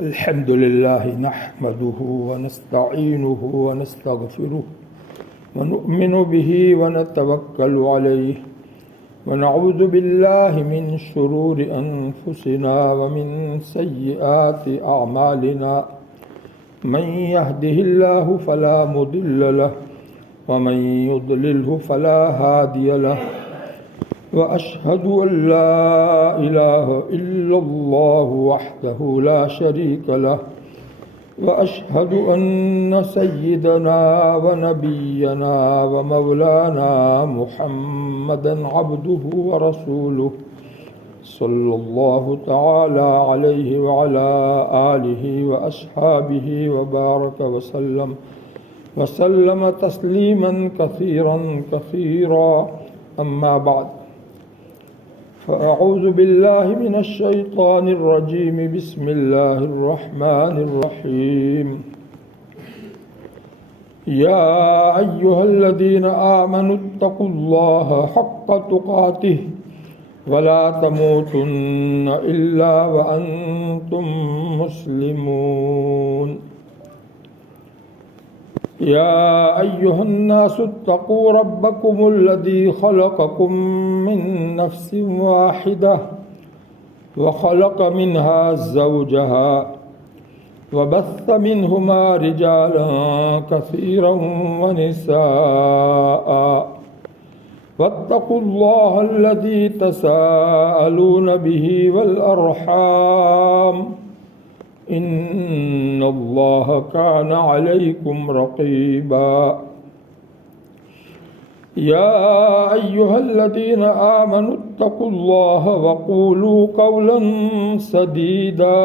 الحمد لله نحمده ونستعينه ونستغفره ونؤمن به ونتوكل عليه ونعوذ بالله من شرور أنفسنا ومن سيئات أعمالنا من يهده الله فلا مضل له ومن يضلله فلا هادي له وأشهد أن لا إله إلا الله وحده لا شريك له وأشهد أن سيدنا ونبينا ومولانا محمدا عبده ورسوله صلى الله تعالى عليه وعلى آله وأصحابه وبارك وسلم تسليما كثيرا أما بعد فأعوذ بالله من الشيطان الرجيم بسم الله الرحمن الرحيم يا أيها الذين آمنوا اتقوا الله حق تقاته ولا تموتن إلا وأنتم مسلمون يا أيها الناس اتقوا ربكم الذي خلقكم من نفس واحدة وخلق منها زوجها وبث منهما رجالا كثيرا ونساء واتقوا الله الذي تساءلون به والأرحام إن الله كان عليكم رقيبا يا أيها الذين آمنوا اتقوا الله وقولوا قولا سديدا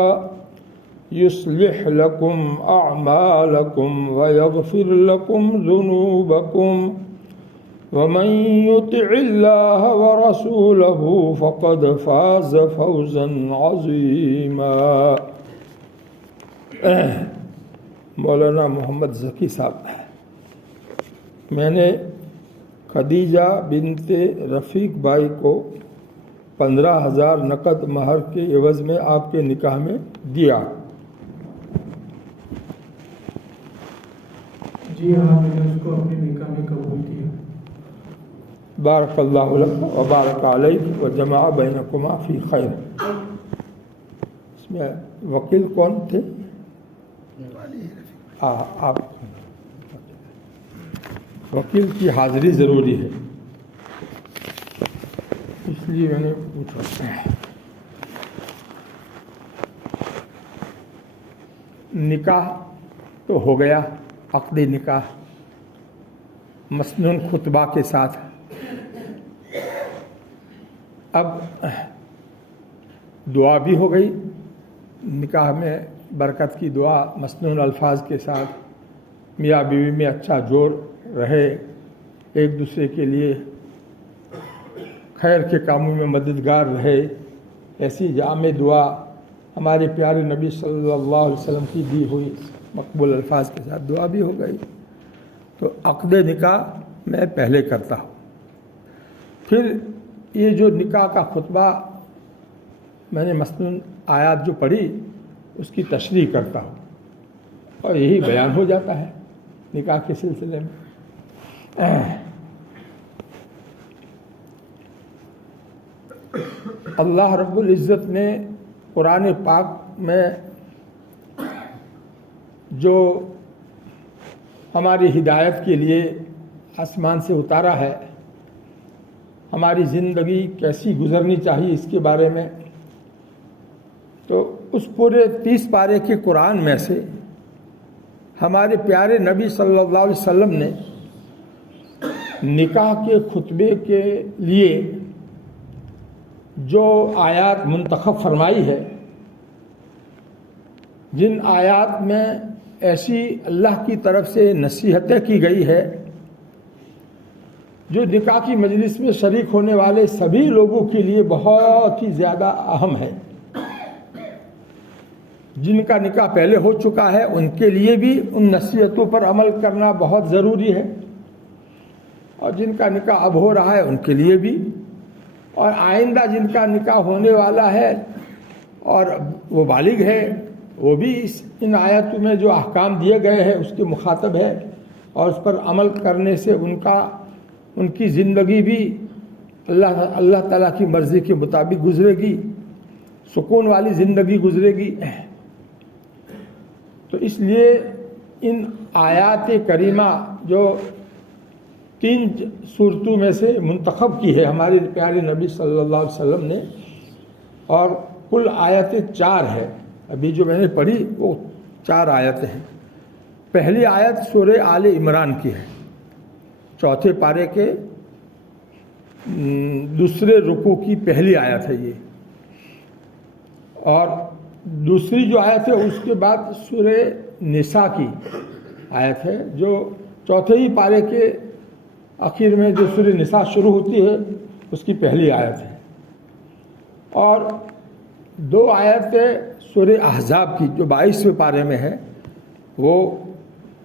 يصلح لكم أعمالكم ويغفر لكم ذنوبكم ومن يطع الله ورسوله فقد فاز فوزا عظيما مولانا محمد ذکی صاحب، میں نے خدیجہ بنت رفیق بائی کو 15,000 نقد مہر کے عوض میں آپ کے نکاح میں دیا۔ جی ہاں، میں نے اس کو اپنے نکاح میں قبول کیا۔ بارک اللہ لک و بارک علیک و جمع بینکما فی خیر۔ اس میں وکیل کون تھے؟ آپ وکیل کی حاضری ضروری ہے، اس لیے میں نے پوچھا۔ نکاح تو ہو گیا، عقد نکاح مسنون خطبہ کے ساتھ۔ اب دعا بھی ہو گئی، نکاح میں برکت کی دعا مسنون الفاظ کے ساتھ، میاں بیوی میں اچھا جوڑ رہے، ایک دوسرے کے لیے خیر کے کاموں میں مددگار رہے، ایسی جامع دعا ہمارے پیارے نبی صلی اللہ علیہ وسلم کی دی ہوئی مقبول الفاظ کے ساتھ دعا بھی ہو گئی۔ تو عقد نکاح میں پہلے کرتا ہوں، پھر یہ جو نکاح کا خطبہ میں نے مسنون آیات جو پڑھی اس کی تشریح کرتا ہوں، اور یہی بیان ہو جاتا ہے نکاح کے سلسلے میں۔ اللہ رب العزت نے قرآن پاک میں جو ہماری ہدایت کے لیے آسمان سے اتارا ہے، ہماری زندگی کیسی گزرنی چاہیے اس کے بارے میں، تو اس پورے 30 پارے کے قرآن میں سے ہمارے پیارے نبی صلی اللہ علیہ وسلم نے نکاح کے خطبے کے لیے جو آیات منتخب فرمائی ہے، جن آیات میں ایسی اللہ کی طرف سے نصیحتیں کی گئی ہے جو نکاح کی مجلس میں شریک ہونے والے سبھی لوگوں کے لیے بہت ہی زیادہ اہم ہے۔ جن کا نکاح پہلے ہو چکا ہے ان کے لیے بھی ان نصیحتوں پر عمل کرنا بہت ضروری ہے، اور جن کا نکاح اب ہو رہا ہے ان کے لیے بھی، اور آئندہ جن کا نکاح ہونے والا ہے اور وہ بالغ ہے وہ بھی ان آیاتوں میں جو احکام دیے گئے ہیں اس کے مخاطب ہے، اور اس پر عمل کرنے سے ان کی زندگی بھی اللہ تعالیٰ کی مرضی کے مطابق گزرے گی، سکون والی زندگی گزرے گی۔ تو اس لیے ان آیات کریمہ جو 3 صورتوں میں سے منتخب کی ہے ہمارے پیارے نبی صلی اللہ علیہ وسلم نے، اور کل آیتیں 4 ہے۔ ابھی جو میں نے پڑھی وہ 4 آیتیں ہیں۔ پہلی آیت سورہ آل عمران کی ہے، 4 پارے کے 2 رکوع کی پہلی آیت ہے یہ، اور دوسری جو آیت ہے اس کے بعد سورہ نساء کی آیت ہے، جو 4 پارے کے آخر میں جو سورہ نساء شروع ہوتی ہے اس کی پہلی آیت ہے، اور 2 آیتیں سورہ احزاب کی جو 22ویں پارے میں ہے۔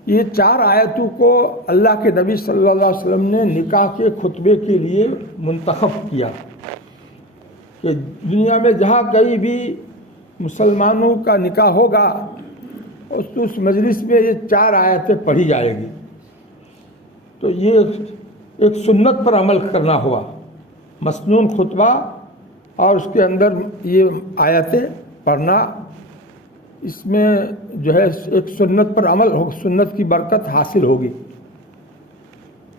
یہ 4 آیتوں کو اللہ کے نبی صلی اللہ علیہ وسلم نے نکاح کے خطبے کے لیے منتخب کیا کہ دنیا میں جہاں کہیں بھی مسلمانوں کا نکاح ہوگا اس مجلس میں یہ 4 آیتیں پڑھی جائے گی۔ تو یہ ایک سنت پر عمل کرنا ہوا، مسنون خطبہ اور اس کے اندر یہ آیتیں پڑھنا، اس میں جو ہے ایک سنت پر عمل ہوگا، سنت کی برکت حاصل ہوگی،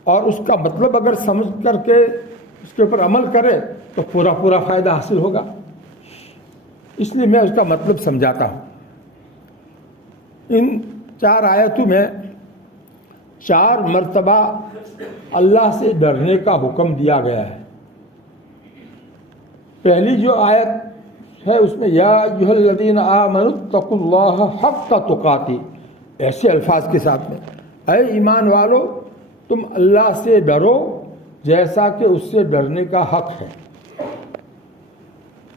اور اس کا مطلب اگر سمجھ کر کے اس کے اوپر عمل کرے تو پورا فائدہ حاصل ہوگا۔ اس لیے میں اس کا مطلب سمجھاتا ہوں۔ ان 4 آیتوں میں 4 مرتبہ اللہ سے ڈرنے کا حکم دیا گیا ہے۔ پہلی جو آیت ہے اس میں یا ایھا الذین آمنوا اتقوا اللہ حق تقاتہ، ایسے الفاظ کے ساتھ میں، اے ایمان والو تم اللہ سے ڈرو جیسا کہ اس سے ڈرنے کا حق ہے۔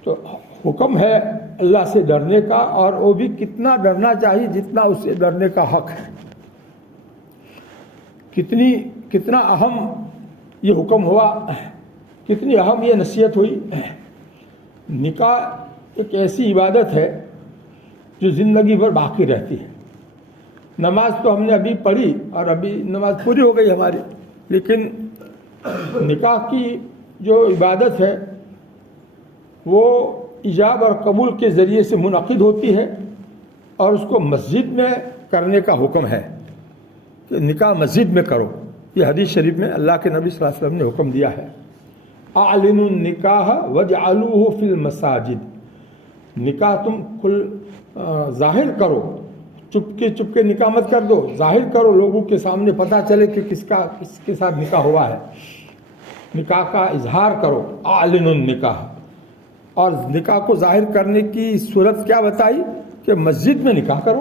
تو حکم ہے اللہ سے ڈرنے کا، اور وہ بھی کتنا ڈرنا چاہیے جتنا اس سے ڈرنے کا حق ہے۔ کتنا اہم یہ حکم ہوا، کتنی اہم یہ نصیحت ہوئی۔ نکاح ایک ایسی عبادت ہے جو زندگی بھر باقی رہتی ہے۔ نماز تو ہم نے ابھی پڑھی اور ابھی نماز پوری ہو گئی ہماری، لیکن نکاح کی جو عبادت ہے وہ ایجاب اور قبول کے ذریعے سے منعقد ہوتی ہے، اور اس کو مسجد میں کرنے کا حکم ہے کہ نکاح مسجد میں کرو۔ یہ حدیث شریف میں اللہ کے نبی صلی اللہ علیہ وسلم نے حکم دیا ہے، اعلنوا النکاح واجعلوہ فی المساجد، نکاح تم ظاہر کرو، چپ کے نکاح مت کر دو، ظاہر کرو، لوگوں کے سامنے پتہ چلے کہ کس کے ساتھ نکاح ہوا ہے، نکاح کا اظہار کرو، اعلنوا النکاح۔ اور نکاح کو ظاہر کرنے کی صورت کیا بتائی کہ مسجد میں نکاح کرو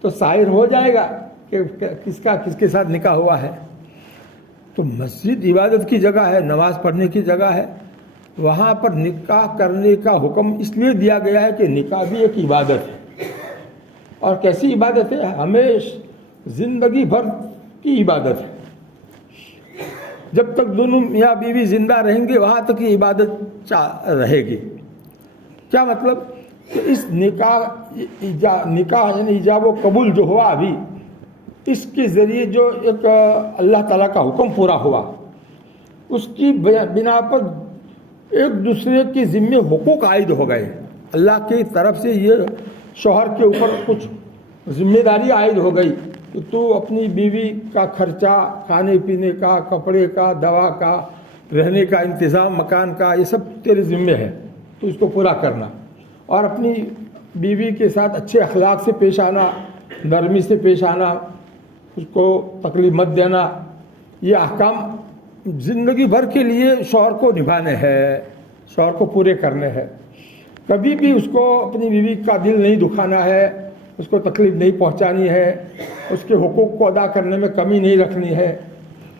تو ظاہر ہو جائے گا کہ کس کے ساتھ نکاح ہوا ہے۔ تو مسجد عبادت کی جگہ ہے، نماز پڑھنے کی جگہ ہے، وہاں پر نکاح کرنے کا حکم اس لیے دیا گیا ہے کہ نکاح بھی ایک عبادت ہے۔ اور کیسی عبادت ہے؟ ہمیشہ زندگی بھر کی عبادت ہے۔ جب تک دونوں میاں بیوی زندہ رہیں گے وہاں تک یہ عبادت رہے گی۔ کیا مطلب کہ اس نکاح یعنی ایجاب و قبول جو ہوا ابھی، اس کے ذریعے جو ایک اللہ تعالیٰ کا حکم پورا ہوا، اس کی بنا پر ایک دوسرے کے ذمے حقوق عائد ہو گئے۔ اللہ کی طرف سے یہ شوہر کے اوپر کچھ ذمہ داری عائد ہو گئی کہ تو اپنی بیوی کا خرچہ، کھانے پینے کا، کپڑے کا، دوا کا، رہنے کا انتظام، مکان کا، یہ سب تیرے ذمے ہے، تو اس کو پورا کرنا، اور اپنی بیوی کے ساتھ اچھے اخلاق سے پیش آنا، نرمی سے پیش آنا، اس کو تکلیف مت دینا۔ یہ احکام زندگی بھر کے لیے شوہر کو نبھانے ہیں، شوہر کو پورے کرنے ہیں۔ کبھی بھی اس کو اپنی بیوی کا دل نہیں دکھانا ہے، اس کو تکلیف نہیں پہنچانی ہے، اس کے حقوق کو ادا کرنے میں کمی نہیں رکھنی ہے۔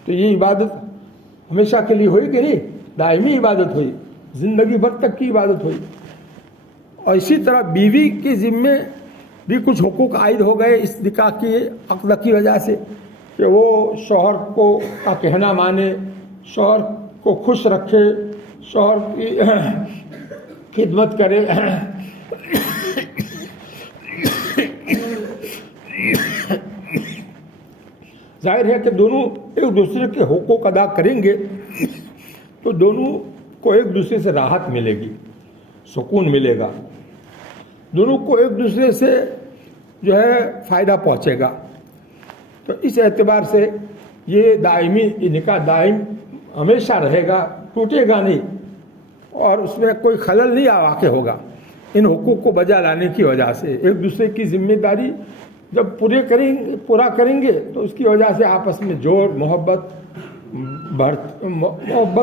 تو یہ عبادت ہمیشہ کے لیے ہوئی کہ نہیں؟ دائمی عبادت ہوئی، زندگی بھر تک کی عبادت ہوئی۔ اور اسی طرح بیوی کے ذمے بھی کچھ حقوق عائد ہو گئے اس نکاح کی عقد کی وجہ سے، کہ وہ شوہر کو کا کہنا مانے، شوہر کو خوش رکھے، شوہر کی خدمت کرے، ظاہر ہے کہ دونوں ایک دوسرے کے حقوق ادا کریں گے تو دونوں کو ایک دوسرے سے راحت ملے گی، سکون ملے گا، دونوں کو ایک دوسرے سے جو ہے فائدہ پہنچے گا۔ تو اس اعتبار سے یہ دائمی، یہ نکاح دائم ہمیشہ رہے گا، ٹوٹے گا نہیں، اور اس میں کوئی خلل نہیں واقع ہوگا ان حقوق کو بجا لانے کی وجہ سے۔ ایک دوسرے کی ذمہ داری جب پورا کریں گے تو اس کی وجہ سے آپس میں جوڑ محبت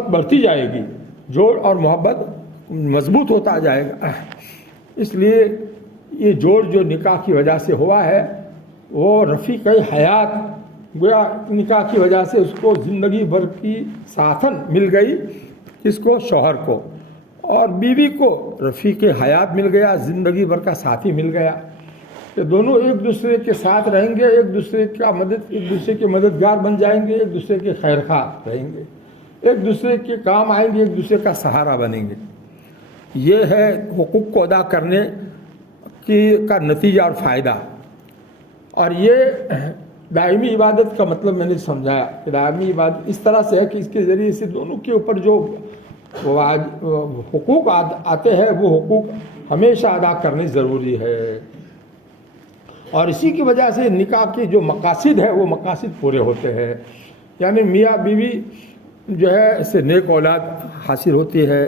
بڑھتی جائے گی، جوڑ اور محبت مضبوط ہوتا جائے گا۔ اس لیے یہ جوڑ جو نکاح کی وجہ سے ہوا ہے وہ رفیق حیات، گویا نکاح کی وجہ سے اس کو زندگی بھر کی ساتھن مل گئی، اس کو شوہر کو، اور بیوی کو رفیق حیات مل گیا، زندگی بھر کا ساتھی مل گیا، کہ دونوں ایک دوسرے کے ساتھ رہیں گے، ایک دوسرے کے مددگار بن جائیں گے، ایک دوسرے کے خیر خواہ رہیں گے، ایک دوسرے کے کام آئیں گے، ایک دوسرے کا سہارا بنیں گے۔ یہ ہے حقوق کو ادا کرنے کا نتیجہ اور فائدہ۔ اور یہ دائمی عبادت کا مطلب میں نے سمجھایا کہ دائمی عبادت اس طرح سے ہے کہ اس کے ذریعے سے دونوں کے اوپر جو حقوق آتے ہیں وہ حقوق ہمیشہ ادا کرنے ضروری ہے، اور اسی کی وجہ سے نکاح کے جو مقاصد ہے وہ مقاصد پورے ہوتے ہیں۔ یعنی میاں بیوی جو ہے اس سے نیک اولاد حاصل ہوتی ہے،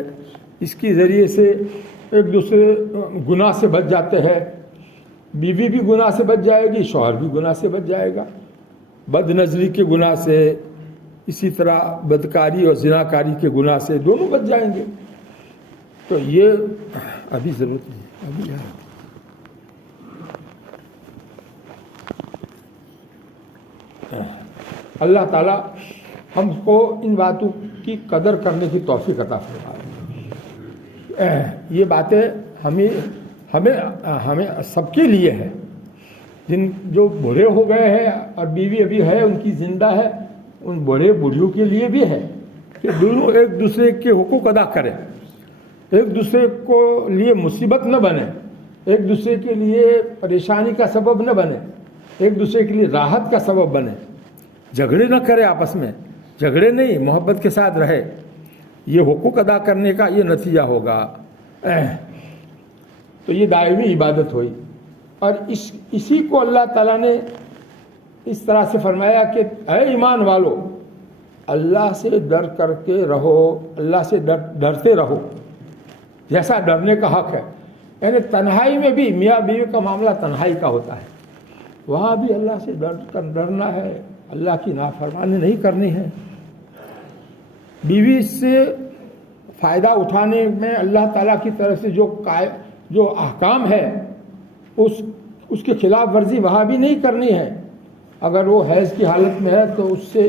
اس کے ذریعے سے ایک دوسرے گناہ سے بچ جاتے ہیں، بیوی بھی گناہ سے بچ جائے گی، شوہر بھی گناہ سے بچ جائے گا، بد نظری کے گناہ سے، اسی طرح بدکاری اور زناکاری کے گناہ سے دونوں بچ جائیں گے۔ تو یہ ابھی ضرورت نہیں، ابھی ہے۔ اللہ تعالیٰ ہم کو ان باتوں کی قدر کرنے کی توفیق عطا فرمائے۔ یہ باتیں ہمیں سب کے لیے ہے، جو بوڑھے ہو گئے ہیں اور بیوی ابھی ہے ان کی زندہ ہے، ان بوڑھے بوڑھیوں کے لیے بھی ہے کہ دونوں ایک دوسرے کے حقوق ادا کریں، ایک دوسرے کو لیے مصیبت نہ بنے، ایک دوسرے کے لیے پریشانی کا سبب نہ بنے، ایک دوسرے کے لیے راحت کا سبب بنے، جھگڑے نہ کرے، آپس میں جھگڑے نہیں، محبت کے ساتھ رہے۔ یہ حقوق ادا کرنے کا یہ نتیجہ ہوگا۔ تو یہ دائمی عبادت ہوئی، اور اسی کو اللہ تعالیٰ نے اس طرح سے فرمایا کہ اے ایمان والو، اللہ سے ڈر کر کے رہو، اللہ سے ڈرتے رہو جیسا ڈرنے کا حق ہے۔ یعنی تنہائی میں بھی میاں بیوی کا معاملہ تنہائی کا ہوتا ہے، وہاں بھی اللہ سے ڈرنا ہے، اللہ کی نافرمانی نہیں کرنی ہے۔ بیوی سے فائدہ اٹھانے میں اللہ تعالیٰ کی طرف سے جو احکام ہے اس کے خلاف ورزی وہاں بھی نہیں کرنی ہے۔ اگر وہ حیض کی حالت میں ہے تو اس سے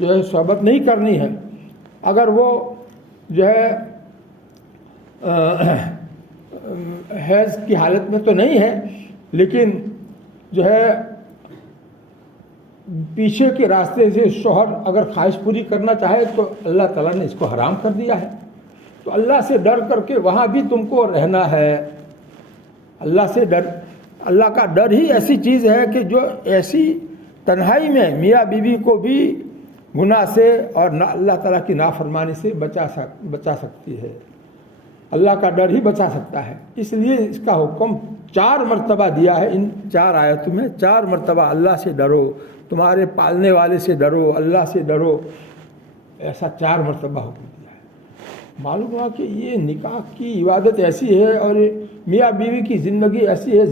جو ہے صحبت نہیں کرنی ہے، اگر وہ جو ہے حیض کی حالت میں تو نہیں ہے لیکن جو ہے پیچھے کے راستے سے شوہر اگر خواہش پوری کرنا چاہے تو اللہ تعالیٰ نے اس کو حرام کر دیا ہے۔ تو اللہ سے ڈر کر کے وہاں بھی تم کو رہنا ہے۔ اللہ کا ڈر ہی ایسی چیز ہے کہ جو ایسی تنہائی میں میاں بیوی کو بھی گناہ سے اور اللہ تعالیٰ کی نافرمانی سے بچا سکتی ہے۔ اللہ کا ڈر ہی بچا سکتا ہے، اس لیے اس کا حکم 4 مرتبہ دیا ہے ان 4 آیتوں میں۔ 4 مرتبہ اللہ سے ڈرو، تمہارے پالنے والے سے ڈرو، اللہ سے ڈرو، ایسا 4 مرتبہ حکم دیا ہے۔ معلوم ہوا کہ یہ نکاح کی عبادت ایسی ہے اور میاں بیوی کی زندگی ایسی ہے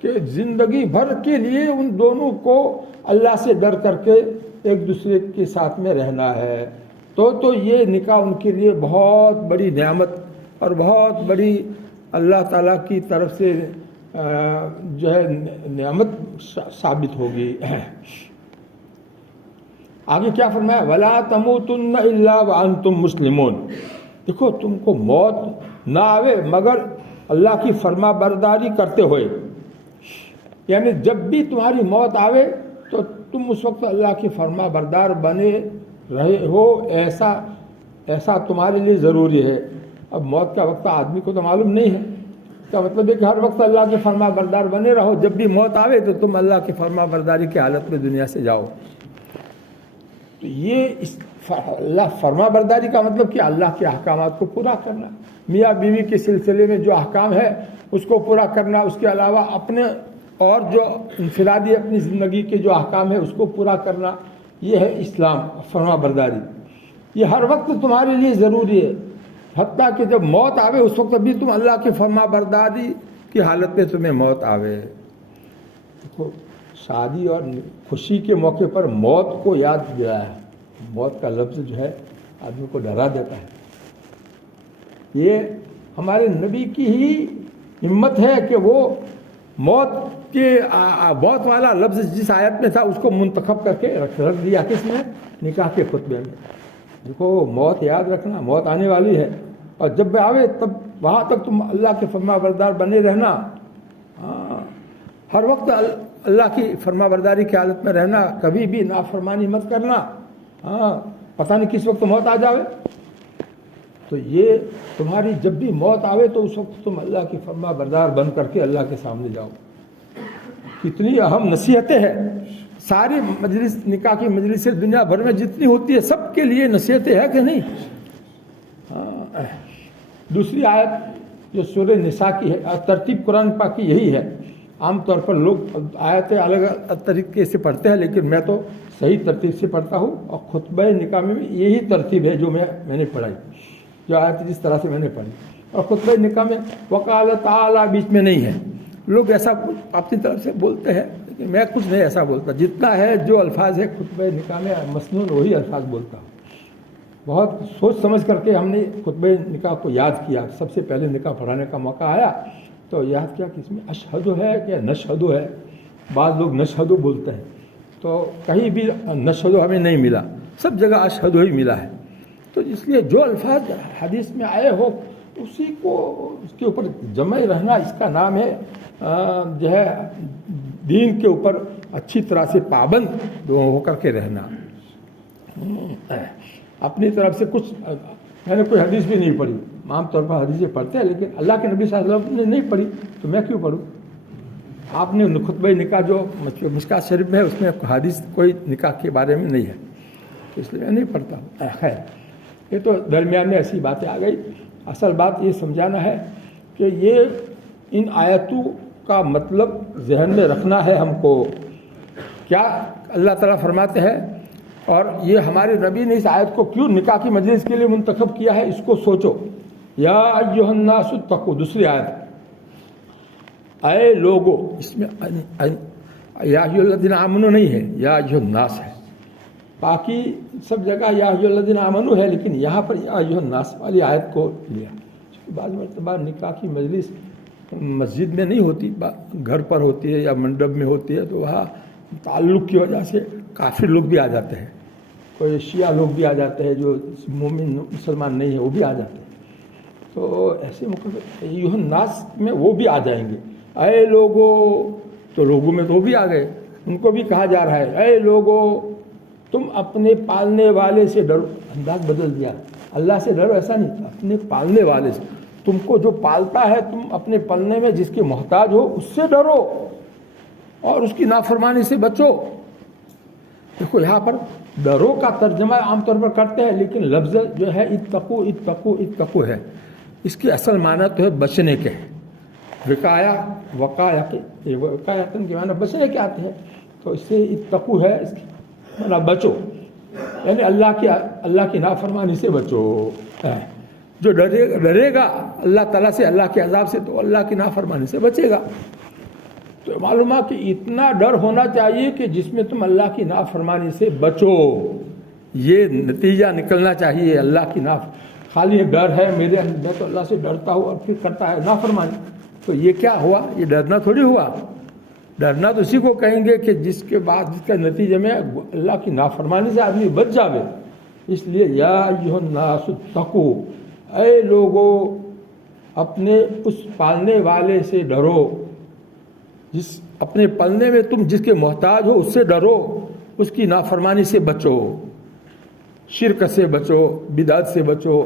کہ زندگی بھر کے لیے ان دونوں کو اللہ سے ڈر کر کے ایک دوسرے کے ساتھ میں رہنا ہے۔ تو یہ نکاح ان کے لیے بہت بڑی نعمت اور بہت بڑی اللہ تعالیٰ کی طرف سے جو ہے نعمت ثابت ہوگی۔ آگے کیا فرمایا؟ وَلَا تَمُوتُنَّ إِلَّا وَأَنْتُمْ مُسْلِمُونَ۔ دیکھو تم کو موت نہ آوے مگر اللہ کی فرما برداری کرتے ہوئے، یعنی جب بھی تمہاری موت آوے تو تم اس وقت اللہ کی فرما بردار بنے رہے ہو، ایسا تمہارے لیے ضروری ہے۔ اب موت کا وقت آدمی کو تو معلوم نہیں ہے، کا مطلب ہے کہ ہر وقت اللہ کے فرما بردار بنے رہو، جب بھی موت آوے تو تم اللہ کی فرما برداری کی حالت میں دنیا سے جاؤ۔ تو یہ اللہ فرما برداری کا مطلب کہ اللہ کے احکامات کو پورا کرنا، میاں بیوی کے سلسلے میں جو احکام ہے اس کو پورا کرنا، اس کے علاوہ اپنے اور جو انفرادی اپنی زندگی کے جو احکام ہے اس کو پورا کرنا، یہ ہے اسلام، فرما برداری۔ یہ ہر وقت تمہارے لیے ضروری ہے، حتیٰ کہ جب موت آوے اس وقت بھی تم اللہ کی فرما برداری کی حالت میں تمہیں موت آوے۔ دیکھو شادی اور خوشی کے موقع پر موت کو یاد دلایا ہے، موت کا لفظ جو ہے آدمی کو ڈرا دیتا ہے۔ یہ ہمارے نبی کی ہی ہمت ہے کہ وہ موت والا لفظ جس آیت میں تھا اس کو منتخب کر کے رکھ دیا، کس میں؟ نکاح کے خطبے میں۔ دیکھو موت یاد رکھنا، موت آنے والی ہے، اور جب آوے تب وہاں تک تم اللہ کے فرما بردار بنے رہنا، ہر وقت اللہ کی فرما برداری کی حالت میں رہنا، کبھی بھی نافرمانی مت کرنا۔ پتہ نہیں کس وقت موت آ جاوے، تو یہ تمہاری جب بھی موت آوے تو اس وقت تم اللہ کی فرما بردار بن کر کے اللہ کے سامنے جاؤ۔ کتنی اہم نصیحتیں ہیں، ساری مجلس نکاح کی مجلس دنیا بھر میں جتنی ہوتی ہے سب کے لیے نصیحتیں ہیں کہ نہیں؟ دوسری آیت جو سورہ نساء کی ہے، ترتیب قرآن پاک کی یہی ہے۔ عام طور پر لوگ آیتیں الگ طریقے سے پڑھتے ہیں، لیکن میں تو صحیح ترتیب سے پڑھتا ہوں، اور خطبہ نکاح میں بھی یہی ترتیب ہے جو میں نے پڑھائی، جو آیت جس طرح سے میں نے پڑھی۔ اور خطبہ نکاح میں وقال تعالی بیچ میں نہیں ہے۔ لوگ ایسا اپنی طرف سے بولتے ہیں، لیکن میں کچھ نہیں ایسا بولتا، جتنا ہے جو الفاظ ہے خطبہ نکاح میں مسنون وہی الفاظ بولتا ہوں۔ بہت سوچ سمجھ کر کے ہم نے خطبہ نکاح کو یاد کیا۔ سب سے پہلے نکاح پڑھانے کا موقع آیا تو یاد کیا کہ اس میں اشہدو ہے کہ نشہدو ہے۔ بعض لوگ نشہدو بولتے ہیں، تو کہیں بھی نشہدو ہمیں نہیں ملا، سب جگہ اشہدو ہی ملا ہے۔ تو اس لیے جو الفاظ حدیث میں آئے ہو اسی کو، اس کے اوپر جمع رہنا، اس کا نام ہے جو ہے دین کے اوپر اچھی طرح سے پابند ہو کر کے رہنا۔ اپنی طرف سے کچھ میں نے کوئی حدیث بھی نہیں پڑھی، عام طور پر حدیثیں پڑھتے ہیں لیکن اللہ کے نبی صلی اللہ علیہ وسلم نے نہیں پڑھی تو میں کیوں پڑھوں؟ آپ نے خطبہ نکاح جو مشکات شریف میں ہے اس میں حدیث کوئی نکاح کے بارے میں نہیں ہے، تو اس لیے میں نہیں پڑھتا ہوں۔ خیر، یہ تو درمیان میں ایسی باتیں آ گئی۔ اصل بات یہ سمجھانا ہے کہ یہ ان آیتوں کا مطلب ذہن میں رکھنا ہے ہم کو۔ کیا اللہ تعالیٰ فرماتے ہیں، اور یہ ہمارے نبی نے اس آیت کو کیوں نکاح کی مجلس کے لیے منتخب کیا ہے، اس کو سوچو۔ یا ایھا الناس اتقوا، دوسری آیت، اے لوگو، اس میں یا ایھا الذین آمنوا نہیں ہے، یا ایھا الناس ہے۔ باقی سب جگہ یا ایھا الذین آمنوا ہے، لیکن یہاں پر یا ایھا الناس والی آیت کو لیا۔ بعض مرتبہ نکاح کی مجلس مسجد میں نہیں ہوتی، گھر پر ہوتی ہے یا منڈپ میں ہوتی ہے، تو وہاں تعلق کی وجہ سے کافر لوگ بھی آ جاتے ہیں، کوئی شیعہ لوگ بھی آ جاتے ہیں، جو مومن مسلمان نہیں ہے وہ بھی آ جاتے ہیں۔ تو ایسے موقع پہ ایھا الناس میں وہ بھی آ جائیں گے۔ اے لوگو، تو لوگوں میں تو وہ بھی آ گئے، ان کو بھی کہا جا رہا ہے اے لوگو تم اپنے پالنے والے سے ڈرو۔ انداز بدل دیا، اللہ سے ڈرو ایسا نہیں، اپنے پالنے والے سے، تم کو جو پالتا ہے، تم اپنے پلنے میں جس کے محتاج ہو اس سے ڈرو اور اس کی نافرمانی سے بچو۔ دیکھو یہاں پر ڈرو کا ترجمہ عام طور پر کرتے ہیں، لیکن لفظ جو ہے اتقو اتقو اتقو ہے، اس کی اصل معنی تو ہے بچنے کے۔ وقایتن کے معنی بچنے کے آتے ہیں، تو اس سے اتقو ہے، اس کی معنی بچو، یعنی اللہ کی نافرمانی سے بچو۔ جو ڈرے گا اللہ تعالیٰ سے، اللہ کے عذاب سے، تو اللہ کی نافرمانی سے بچے گا۔ تو معلوم ہے کہ اتنا ڈر ہونا چاہیے کہ جس میں تم اللہ کی نافرمانی سے بچو، یہ نتیجہ نکلنا چاہیے۔ اللہ کی خالی ڈر ہے میرے اندر، میں تو اللہ سے ڈرتا ہوں اور پھر کرتا ہے نافرمانی، تو یہ کیا ہوا؟ یہ ڈرنا تھوڑی ہوا۔ ڈرنا تو اسی کو کہیں گے کہ جس کے نتیجے میں اللہ کی نافرمانی سے آدمی بچ جاوے۔ اس لیے یا ایھا الناس اتقوا، اے لوگو اپنے اس پالنے والے سے ڈرو، جس اپنے پلنے میں تم جس کے محتاج ہو اس سے ڈرو، اس کی نافرمانی سے بچو، شرک سے بچو، بدعت سے بچو،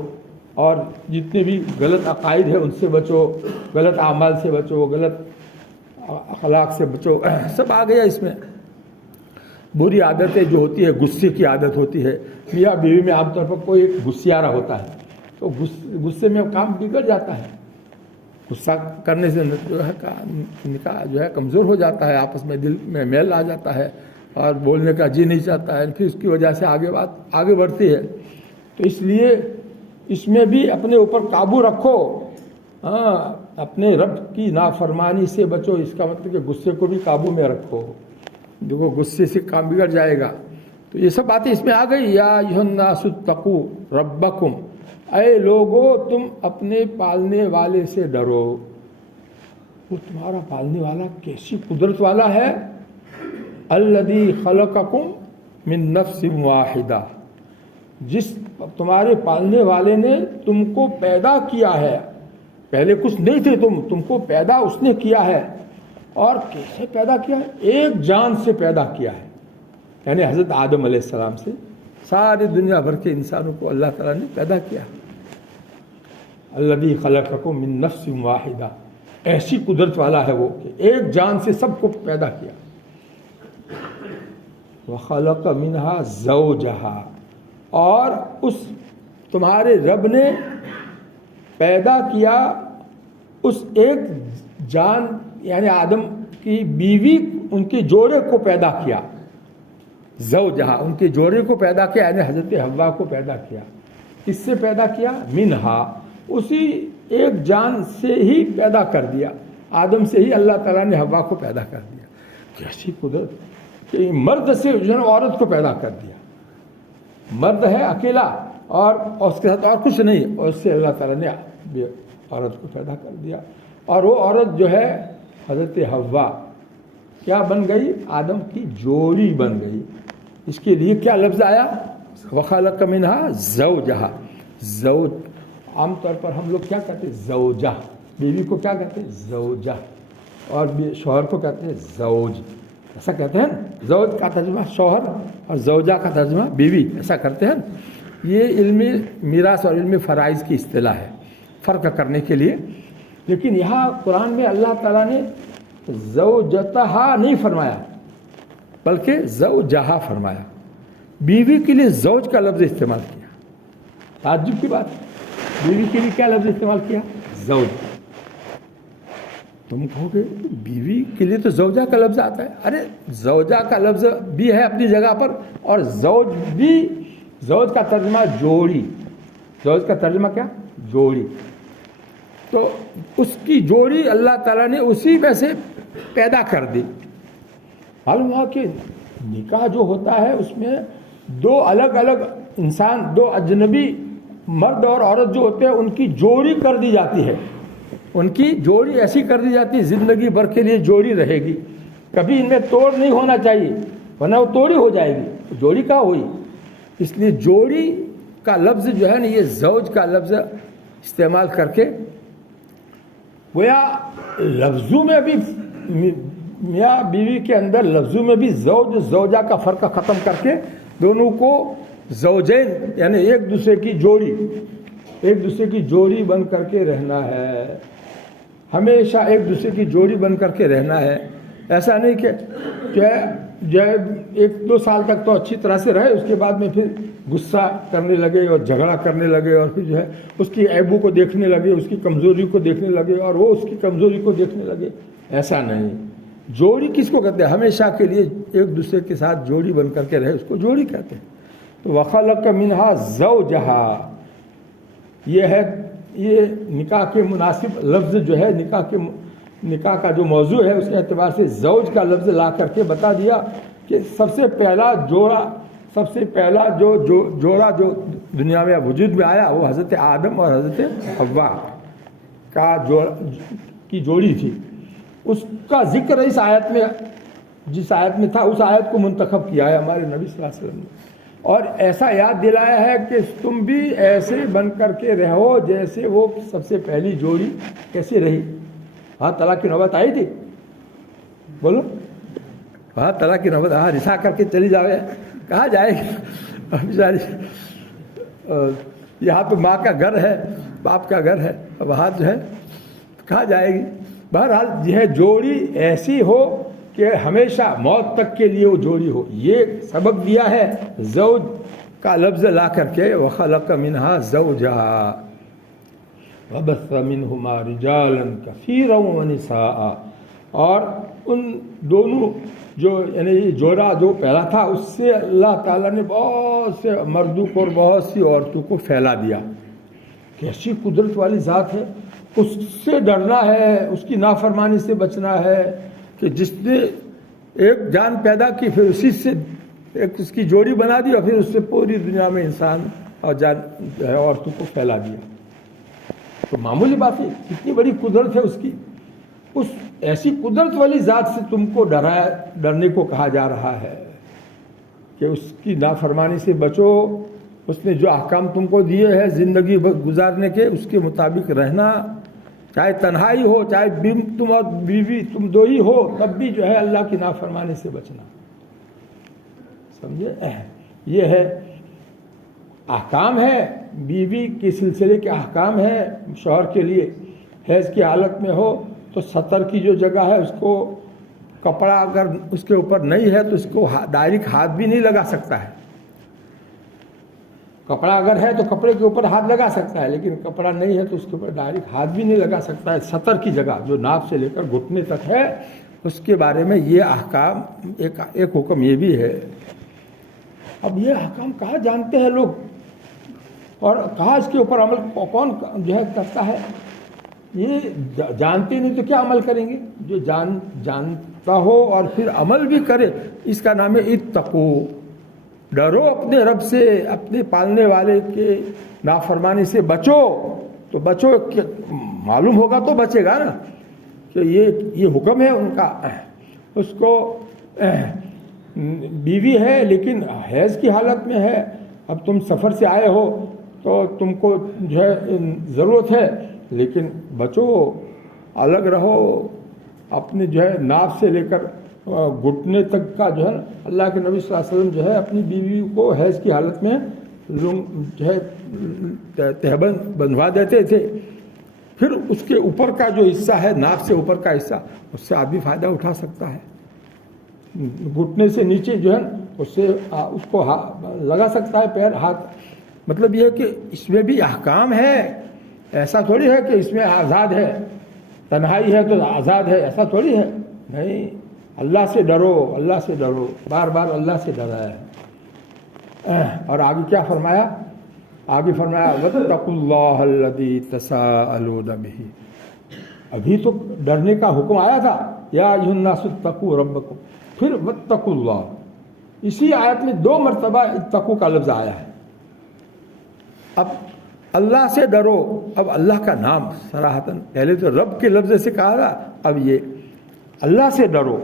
اور جتنے بھی غلط عقائد ہیں ان سے بچو، غلط اعمال سے بچو، غلط اخلاق سے بچو، سب آ گیا اس میں۔ بری عادتیں جو ہوتی ہے، غصے کی عادت ہوتی ہے، میاں بیوی میں عام طور پر کوئی ایک غصیارہ ہوتا ہے تو غصے میں کام بگڑ جاتا ہے، غصہ کرنے سے جو ہے نکاح جو ہے کمزور ہو جاتا ہے، آپس میں دل میں میل آ جاتا ہے اور بولنے کا جی نہیں چاہتا ہے، پھر اس کی وجہ سے بات آگے بڑھتی ہے۔ تو اس لیے اس میں بھی اپنے اوپر قابو رکھو، ہاں، اپنے رب کی نافرمانی سے بچو، اس کا مطلب کہ غصے کو بھی قابو میں رکھو، دیکھو غصے سے کام بگڑ جائے گا۔ تو یہ سب باتیں اس میں آ گئی، یا ایھا الناس اتقوا ربکم، اے لوگو تم اپنے پالنے والے سے ڈرو۔ وہ تمہارا پالنے والا کیسی قدرت والا ہے، الذی خلقکم من نفس واحدہ، جس تمہارے پالنے والے نے تم کو پیدا کیا ہے، پہلے کچھ نہیں تھے تم کو پیدا اس نے کیا ہے، اور کیسے پیدا کیا ہے؟ ایک جان سے پیدا کیا ہے، یعنی حضرت آدم علیہ السلام سے ساری دنیا بھر کے انسانوں کو اللہ تعالیٰ نے پیدا کیا۔ الذی خلقکم من نفس واحدہ، ایسی قدرت والا ہے وہ کہ ایک جان سے سب کو پیدا کیا۔ وخلق منہا زوجہا، اور اس تمہارے رب نے پیدا کیا اس ایک جان یعنی آدم کی بیوی، ان کے جوڑے کو پیدا کیا، زوجہا، ان کے جوڑے کو پیدا کیا، یعنی حضرت حوا کو پیدا کیا۔ کس سے پیدا کیا؟ منہا، اسی ایک جان سے ہی پیدا کر دیا، آدم سے ہی اللہ تعالیٰ نے حوا کو پیدا کر دیا۔ کیسی قدرت کہ مرد سے جو ہے عورت کو پیدا کر دیا، مرد ہے اکیلا اور اس کے ساتھ اور کچھ نہیں، اور اس سے اللہ تعالیٰ نے عورت کو پیدا کر دیا، اور وہ عورت جو ہے حضرت حوا کیا بن گئی؟ آدم کی جوڑی بن گئی۔ اس کے لیے کیا لفظ آیا؟ وخلق منہا زوجہا، زوج، عام طور پر ہم لوگ کیا کہتے ہیں؟ زوجہ، بیوی کو کیا کہتے ہیں؟ زوجہ، اور شوہر کو کہتے ہیں زوج، ایسا کہتے ہیں نا، زوج کا ترجمہ شوہر اور زوجہ کا ترجمہ بیوی، ایسا کرتے ہیں۔ یہ علم میراث اور علم فرائض کی اصطلاح ہے فرق کرنے کے لیے، لیکن یہاں قرآن میں اللہ تعالیٰ نے زوجتہا نہیں فرمایا بلکہ زوجہا فرمایا، بیوی کے لیے زوج کا لفظ استعمال کیا۔ تعجب کی بات، بیوی کے لیے کیا لفظ استعمال کیا؟ زوج۔ تم کہو گے بیوی کے لیے تو زوجہ کا لفظ آتا ہے، ارے زوجہ کا لفظ بھی ہے اپنی جگہ پر، اور زوج بھی، زوج کا ترجمہ جوڑی، زوج کا ترجمہ کیا؟ جوڑی۔ تو اس کی جوڑی اللہ تعالیٰ نے اسی میں سے پیدا کر دی۔ معلوم ہوا کہ نکاح جو ہوتا ہے اس میں دو الگ الگ انسان، دو اجنبی مرد اور عورت جو ہوتے ہیں ان کی جوڑی کر دی جاتی ہے، ان کی جوڑی ایسی کر دی جاتی ہے زندگی بھر کے لیے جوڑی رہے گی، کبھی ان میں توڑ نہیں ہونا چاہیے ورنہ وہ توڑی ہو جائے گی، جوڑی کہاں ہوئی؟ اس لیے جوڑی کا لفظ جو ہے نا، یہ زوج کا لفظ استعمال کر کے گویا لفظوں میں بھی میاں بیوی کے اندر لفظوں میں بھی زوج زوجہ کا فرق ختم کر کے دونوں کو زوجین یعنی ایک دوسرے کی جوڑی، ایک دوسرے کی جوڑی بن کر کے رہنا ہے، ہمیشہ ایک دوسرے کی جوڑی بن کر کے رہنا ہے۔ ایسا نہیں کہ جو ہے 1-2 سال تک تو اچھی طرح سے رہے، اس کے بعد میں پھر غصہ کرنے لگے اور جھگڑا کرنے لگے، اور پھر جو ہے اس کی عیبوں کو دیکھنے لگے، اس کی کمزوری کو دیکھنے لگے، اور وہ اس کی کمزوری کو دیکھنے لگے۔ ایسا نہیں، جوڑی کس کو کہتے ہیں؟ ہمیشہ کے لیے ایک دوسرے کے ساتھ جوڑی بن کر کے رہے، اس کو جوڑی کہتے ہیں۔ تو وخلق منہا زوجہا، یہ ہے، یہ نکاح کے مناسب لفظ جو ہے، نکاح کا جو موضوع ہے اس کے اعتبار سے زوج کا لفظ لا کر کے بتا دیا کہ سب سے پہلا جوڑا جو دنیا میں وجود میں آیا وہ حضرت آدم اور حضرت حوا کی جوڑی تھی۔ اس کا ذکر اس آیت میں، جس آیت میں تھا اس آیت کو منتخب کیا ہے ہمارے نبی صلی اللہ علیہ وسلم نے، اور ایسا یاد دلایا ہے کہ تم بھی ایسے بن کر کے رہو جیسے وہ سب سے پہلی جوڑی کیسی رہی۔ ہاں طلاق کی نوبت آئی تھی، بولو، ہاں طلاق کی نوبت، ہاں رسا کر کے چلی جاوے، کہاں جائے گی بیچاری، یہاں تو ماں کا گھر ہے، باپ کا گھر ہے، وہاں جو ہے کہاں جائے گی؟ بہرحال یہ جوڑی ایسی ہو کہ ہمیشہ موت تک کے لیے وہ جوڑی ہو، یہ سبب دیا ہے زوج کا لفظ لا کر کے، وَخَلَقَ مِنْهَا زَوْجَهَا وَبَثَّ مِنْهُمَا رِجَالًا كَثِيرًا وَنِسَاءً، اور ان دونوں جو یعنی جوڑا جو پہلا تھا اس سے اللہ تعالیٰ نے بہت سے مردوں کو اور بہت سی عورتوں کو پھیلا دیا۔ کیسی قدرت والی ذات ہے، اس سے ڈرنا ہے، اس کی نافرمانی سے بچنا ہے کہ جس نے ایک جان پیدا کی پھر اسی سے ایک اس کی جوڑی بنا دی اور پھر اس سے پوری دنیا میں انسان اور جان عورتوں کو پھیلا دیا۔ تو معمولی بات ہے، کتنی بڑی قدرت ہے اس کی، اس ایسی قدرت والی ذات سے تم کو ڈرنے کو کہا جا رہا ہے کہ اس کی نافرمانی سے بچو، اس نے جو احکام تم کو دیے ہیں زندگی گزارنے کے اس کے مطابق رہنا، چاہے تنہائی ہو چاہے تم اور بیوی تم دو ہی ہو تب بھی جو ہے اللہ کی نافرمانی سے بچنا، سمجھے؟ یہ ہے احکام ہے، بیوی کے سلسلے کے احکام ہے شوہر کے لیے۔ حیض کی حالت میں ہو تو سطر کی جو جگہ ہے اس کو کپڑا اگر اس کے اوپر نہیں ہے تو اس کو ڈائریکٹ ہاتھ بھی نہیں لگا سکتا ہے، کپڑا اگر ہے تو کپڑے کے اوپر ہاتھ لگا سکتا ہے، لیکن کپڑا نہیں ہے تو اس کے اوپر ڈائریکٹ ہاتھ بھی نہیں لگا سکتا ہے۔ سطر کی جگہ جو ناف سے لے کر گھٹنے تک ہے اس کے بارے میں یہ احکام، ایک حکم یہ بھی ہے۔ اب یہ احکام کہاں جانتے ہیں لوگ اور کہاں اس کے اوپر عمل کون جو ہے کرتا ہے؟ یہ جانتے نہیں تو کیا عمل کریں گے؟ جو جانتا ہو اور پھر عمل بھی کرے، اس کا نام ہے اتقو، ڈرو اپنے رب سے، اپنے پالنے والے کے نافرمانی سے بچو۔ تو بچو معلوم ہوگا تو بچے گا نا کہ یہ حکم ہے ان کا۔ اس کو بیوی ہے لیکن حیض کی حالت میں ہے، اب تم سفر سے آئے ہو تو تم کو جو ہے ضرورت ہے، لیکن بچو، الگ رہو، اپنے جو ہے ناف سے لے کر گھٹنے تک کا جو ہے اللہ کے نبی صلی اللہ علیہ وسلم جو ہے اپنی بیوی کو حیض کی حالت میں جو ہے تہبند بندھوا دیتے تھے۔ پھر اس کے اوپر کا جو حصہ ہے، ناف سے اوپر کا حصہ، اس سے آدمی فائدہ اٹھا سکتا ہے، گھٹنے سے نیچے جو ہے اس سے اس کو لگا سکتا ہے پیر ہاتھ۔ مطلب یہ ہے کہ اس میں بھی احکام ہے، ایسا تھوڑی ہے کہ اس میں آزاد ہے، تنہائی ہے تو آزاد ہے، ایسا تھوڑی ہے، نہیں۔ اللہ سے ڈرو، اللہ سے ڈرو، بار بار اللہ سے ڈرایا ہے۔ اور آگے کیا فرمایا؟ آگے فرمایا وَاتَّقُوا اللَّهَ الَّذِي تَسَاءَلُونَ بِهِ۔ ابھی تو ڈرنے کا حکم آیا تھا، یا ایھا الناس اتقوا ربکم، پھر واتقوا اللہ، اسی آیت میں 2 مرتبہ اتقوا کا لفظ آیا ہے۔ اب اللہ سے ڈرو، اب اللہ کا نام صراحتاً، پہلے تو رب کے لفظ سے کہا تھا، اب یہ اللہ سے ڈرو،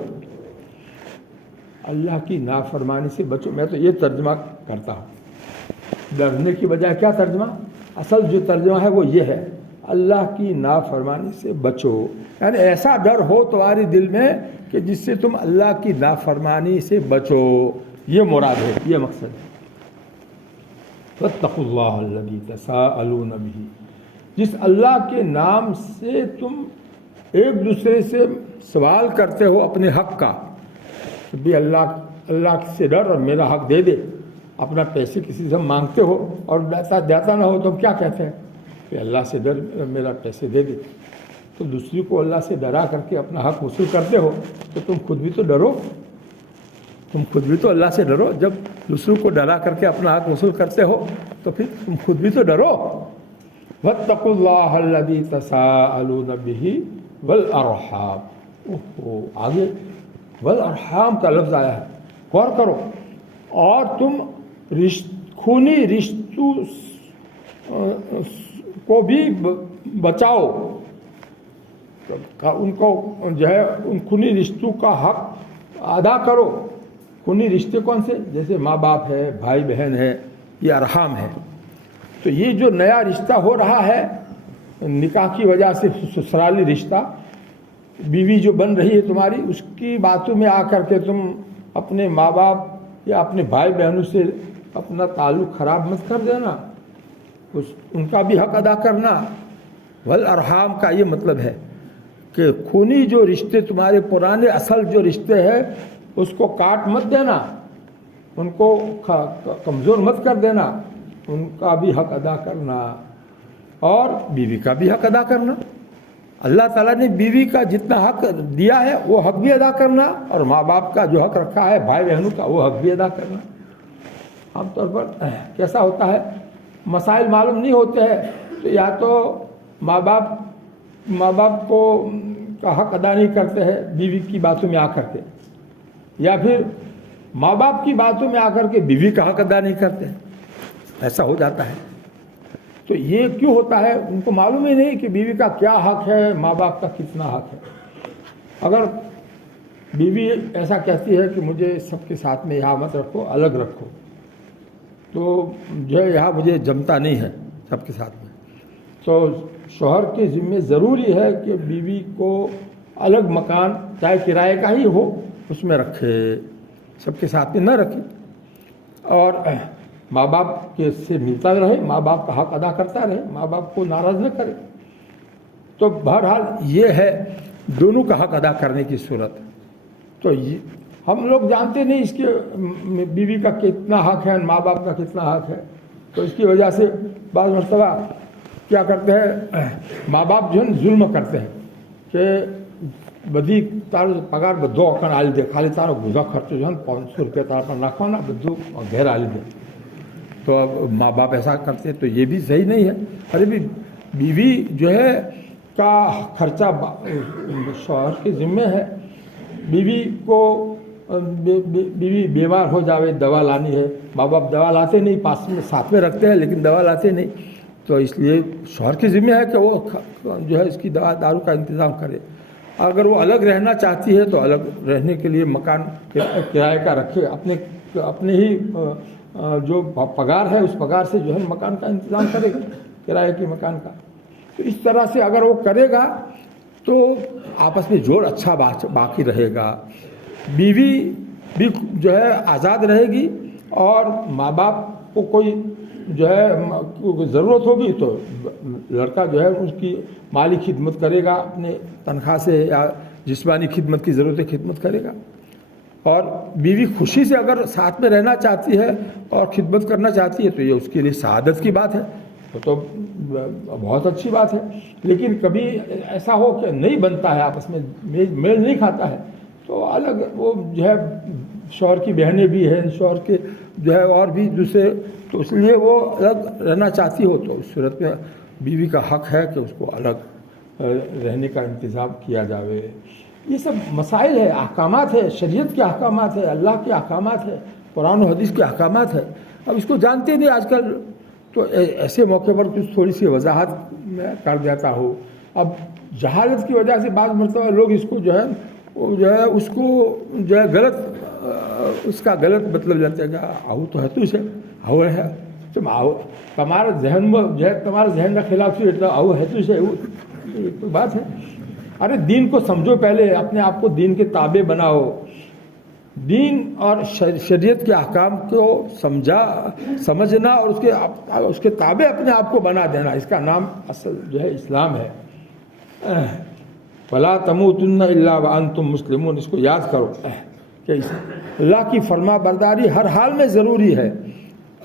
اللہ کی نافرمانی سے بچو۔ میں تو یہ ترجمہ کرتا ہوں، ڈرنے کی بجائے کیا ترجمہ؟ اصل جو ترجمہ ہے وہ یہ ہے، اللہ کی نافرمانی سے بچو، یعنی ایسا ڈر ہو تمہارے دل میں کہ جس سے تم اللہ کی نافرمانی سے بچو، یہ مراد ہے، یہ مقصد ہے۔ وَاتَّقُوا اللَّهَ الَّذِي تَسَاءَلُونَ بِهِ، جس اللہ کے نام سے تم ایک دوسرے سے سوال کرتے ہو اپنے حق کا، کہ بھی اللہ سے ڈر اور میرا حق دے دے۔ اپنا پیسے کسی سے مانگتے ہو اور دیتا نہ ہو تو ہم کیا کہتے ہیں کہ اللہ سے ڈر، میرا پیسے دے دے۔ تو دوسری کو اللہ سے ڈرا کر کے اپنا حق وصول کرتے ہو تو تم خود بھی تو ڈرو، تم خود بھی تو اللہ سے ڈرو۔ جب دوسروں کو ڈرا کر کے اپنا حق وصول کرتے ہو تو پھر تم خود بھی تو ڈرو۔ وَاتَّقُوا اللَّهَ الَّذِي تَسَاءَلُونَ بِهِ وَالْأَرْحَامَ، آگے والارحام کا لفظ آیا ہے، غور کرو، اور تم خونی رشتوں کو بھی بچاؤ، ان کو جو ہے ان خونی رشتوں کا حق ادا کرو۔ خونی رشتے کون سے؟ جیسے ماں باپ ہے، بھائی بہن ہے، یہ ارحام ہے۔ تو یہ جو نیا رشتہ ہو رہا ہے نکاح کی وجہ سے، سسرالی رشتہ، بیوی جو بن رہی ہے تمہاری، اس کی باتوں میں آ کر کے تم اپنے ماں باپ یا اپنے بھائی بہنوں سے اپنا تعلق خراب مت کر دینا۔ ان کا بھی حق ادا کرنا. والارحام کا یہ مطلب ہے کہ خونی جو رشتے تمہارے پرانے اصل جو رشتے ہیں اس کو کاٹ مت دینا، ان کو کمزور مت کر دینا، ان کا بھی حق ادا کرنا، اور بیوی کا بھی حق ادا کرنا. اللہ تعالیٰ نے بیوی کا جتنا حق دیا ہے وہ حق بھی ادا کرنا، اور ماں باپ کا جو حق رکھا ہے بھائی بہنوں کا وہ حق بھی ادا کرنا. عام طور پر کیسا ہوتا ہے، مسائل معلوم نہیں ہوتے ہیں تو یا تو ماں باپ کو کا حق ادا نہیں کرتے ہیں بیوی کی باتوں میں آ کر کے، یا پھر ماں باپ کی باتوں میں آ کر کے بیوی کا حق ادا نہیں کرتے، ایسا ہو جاتا ہے. تو یہ کیوں ہوتا ہے؟ ان کو معلوم ہی نہیں کہ بیوی کا کیا حق ہے، ماں باپ کا کتنا حق ہے. اگر بیوی ایسا کہتی ہے کہ مجھے سب کے ساتھ میں یہاں مت رکھو، الگ رکھو، تو جو ہے یہاں مجھے جمتا نہیں ہے سب کے ساتھ میں، تو شوہر کے ذمے ضروری ہے کہ بیوی کو الگ مکان چاہے کرائے کا ہی ہو اس میں رکھے، سب کے ساتھ میں نہ رکھے، اور ماں باپ کے سے ملتا رہے، ماں باپ کا حق ادا کرتا رہے، ماں باپ کو ناراض نہ کرے. تو بہرحال یہ ہے دونوں کا حق ادا کرنے کی صورت. تو ہم لوگ جانتے نہیں اس کے بیوی کا کتنا حق ہے، ماں باپ کا کتنا حق ہے. تو اس کی وجہ سے بعض مرتبہ کیا کرتے ہیں، ماں باپ جو ہے ظلم کرتے ہیں کہ بدی تارو پگار بدو اکن آلی دے، خالی تارو گزا خرچ جو ہے 500 روپے تارا پر ناکھو نا بدو گھر آلی دے. تو اب ماں باپ ایسا کرتے ہیں تو یہ بھی صحیح نہیں ہے. ارے بھی بیوی جو ہے کا خرچہ شوہر کے ذمے ہے. بیوی کو بیوی بیمار ہو جاوے، دوا لانی ہے، ماں باپ دوا لاتے نہیں، پاس میں ساتھ میں رکھتے ہیں لیکن دوا لاتے نہیں، تو اس لیے شوہر کی ذمہ ہے کہ وہ جو ہے اس کی دوا دارو کا انتظام کرے. اگر وہ الگ رہنا چاہتی ہے تو الگ رہنے کے لیے مکان کرائے کا رکھے، اپنے ہی جو پگار ہے اس پگار سے جو ہے مکان کا انتظام کرے گا، کرائے کے مکان کا. تو اس طرح سے اگر وہ کرے گا تو آپس میں جوڑ اچھا باقی رہے گا. بیوی بھی جو ہے آزاد رہے گی، اور ماں باپ کو کوئی جو ہے ضرورت ہوگی تو لڑکا جو ہے اس کی مالی خدمت کرے گا، اپنے تنخواہ سے یا جسمانی خدمت کی ضرورت ہے خدمت کرے گا. اور بیوی خوشی سے اگر ساتھ میں رہنا چاہتی ہے اور خدمت کرنا چاہتی ہے تو یہ اس کے لیے سعادت کی بات ہے، وہ تو بہت اچھی بات ہے. لیکن کبھی ایسا ہو کہ نہیں بنتا ہے، آپس میں میل نہیں کھاتا ہے، تو الگ وہ جو ہے شوہر کی بہنیں بھی ہیں، شوہر کے جو ہے اور بھی دوسرے، تو اس لیے وہ الگ رہنا چاہتی ہو تو اس صورت میں بیوی کا حق ہے کہ اس کو الگ رہنے کا انتظام کیا جاوے. یہ سب مسائل ہے، احکامات ہے، شریعت کے احکامات ہے، اللہ کے احکامات ہے، قرآن و حدیث کے احکامات ہے. اب اس کو جانتے نہیں آج کل، تو ایسے موقع پر کچھ تھوڑی سی وضاحت میں کر دیتا ہوں. اب جہالت کی وجہ سے بعض مرتبہ لوگ اس کو جو ہے اس کو جو ہے غلط اس کا غلط مطلب لیتے ہیں کہ آؤ تو ہے تو اسے آؤ ہے تم آؤ تمہارے ذہن میں جو ہے تمہارے ذہن کا خلاف آؤ ہے تو اسے کوئی بات ہے. ارے دین کو سمجھو، پہلے اپنے آپ کو دین کے تابع بناؤ. دین اور شریعت کے احکام کو سمجھنا اور اس کے تابع اپنے آپ کو بنا دینا، اس کا نام اصل جو ہے اسلام ہے. فَلَا تَمُوتُنَّ إِلَّا وَأَنْتُمْ مُسْلِمُونَ. اس کو یاد کرو کہ اللہ کی فرما برداری ہر حال میں ضروری ہے،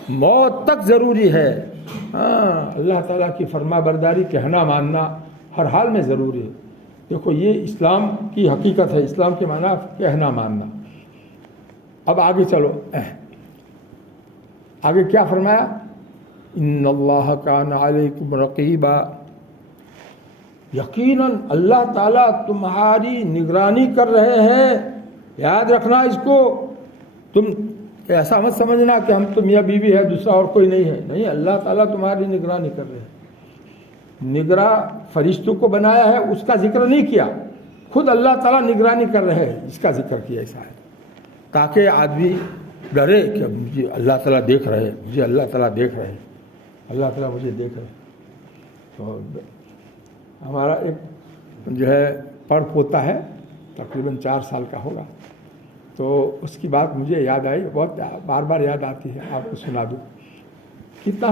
موت تک ضروری ہے. اللہ تعالیٰ کی فرما برداری کہنا ماننا ہر حال میں ضروری ہے. دیکھو یہ اسلام کی حقیقت ہے، اسلام کے معنی کہنا ماننا. اب آگے چلو، آگے کیا فرمایا؟ ان اللہ کان علیکم رقیبا. یقیناً اللہ تعالیٰ تمہاری نگرانی کر رہے ہیں. یاد رکھنا اس کو، تم ایسا مت سمجھنا کہ ہم تو میاں بیوی ہے، دوسرا اور کوئی نہیں ہے. نہیں، اللہ تعالیٰ تمہاری نگرانی کر رہے ہیں. نگراں فرشتوں کو بنایا ہے، اس کا ذکر نہیں کیا، خود اللہ تعالیٰ نگرانی کر رہے ہیں، اس کا ذکر کیا ایسا ہے تاکہ آدمی ڈرے کہ مجھے اللہ تعالیٰ دیکھ رہے ہیں، مجھے اللہ تعالیٰ دیکھ رہے ہیں، اللہ تعالیٰ مجھے دیکھ رہے ہیں. تو ہمارا ایک جو ہے پڑ پوتا ہے، تقریباً 4 سال کا ہوگا، تو اس کی بات مجھے یاد آئی، بہت بار بار یاد آتی ہے، آپ کو سنا دوں. کتنا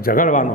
ઝઘડવાનો,